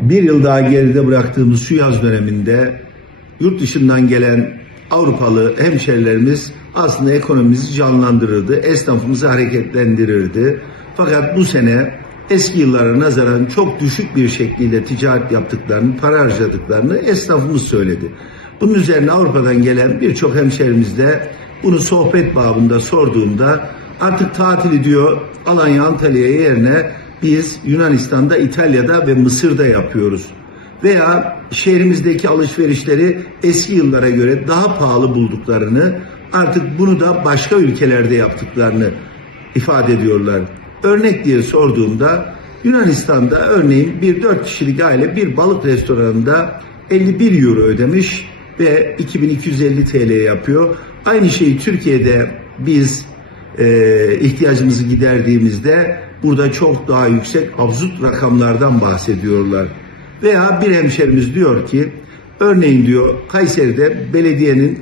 bir yıl daha geride bıraktığımız şu yaz döneminde yurt dışından gelen Avrupalı hemşerilerimiz aslında ekonomimizi canlandırırdı, esnafımızı hareketlendirirdi. Fakat bu sene eski yıllara nazaran çok düşük bir şekilde ticaret yaptıklarını, para harcadıklarını esnafımız söyledi. Bunun üzerine Avrupa'dan gelen birçok hemşerimiz de bunu sohbet babında sorduğumda artık tatili diyor Alanya Antalya'ya yerine biz Yunanistan'da, İtalya'da ve Mısır'da yapıyoruz. Veya şehrimizdeki alışverişleri eski yıllara göre daha pahalı bulduklarını, artık bunu da başka ülkelerde yaptıklarını ifade ediyorlar. Örnek diye sorduğumda Yunanistan'da örneğin bir dört kişilik aile bir balık restoranında 51 euro ödemiş ve 2250 TL yapıyor. Aynı şeyi Türkiye'de biz e, ihtiyacımızı giderdiğimizde burada çok daha yüksek absürt rakamlardan bahsediyorlar. Veya bir hemşerimiz diyor ki örneğin diyor Kayseri'de belediyenin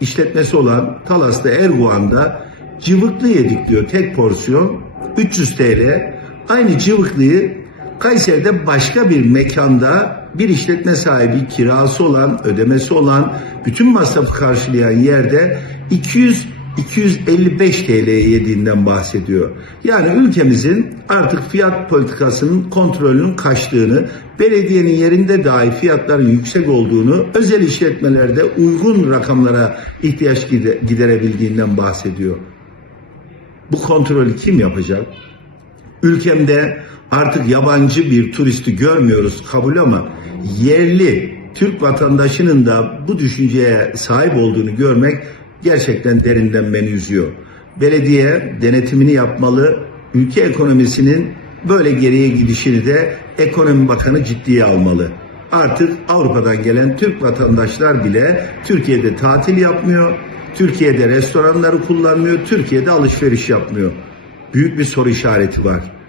işletmesi olan Talas'ta Erguvan'da cıvıklı yedik diyor tek porsiyon 300 TL. Aynı cıvıklıyı Kayseri'de başka bir mekanda bir işletme sahibi kirası olan, ödemesi olan, bütün masrafı karşılayan yerde 200 255 TL'ye yediğinden bahsediyor. Yani ülkemizin artık fiyat politikasının kontrolünün kaçtığını, belediyenin yerinde dahi fiyatların yüksek olduğunu, özel işletmelerde uygun rakamlara ihtiyaç gide- giderebildiğinden bahsediyor. Bu kontrolü kim yapacak? Ülkemde artık yabancı bir turisti görmüyoruz kabul ama yerli Türk vatandaşının da bu düşünceye sahip olduğunu görmek gerçekten derinden beni üzüyor. Belediye denetimini yapmalı, ülke ekonomisinin böyle geriye gidişini de ekonomi bakanı ciddiye almalı. Artık Avrupa'dan gelen Türk vatandaşlar bile Türkiye'de tatil yapmıyor, Türkiye'de restoranları kullanmıyor, Türkiye'de alışveriş yapmıyor. Büyük bir soru işareti var.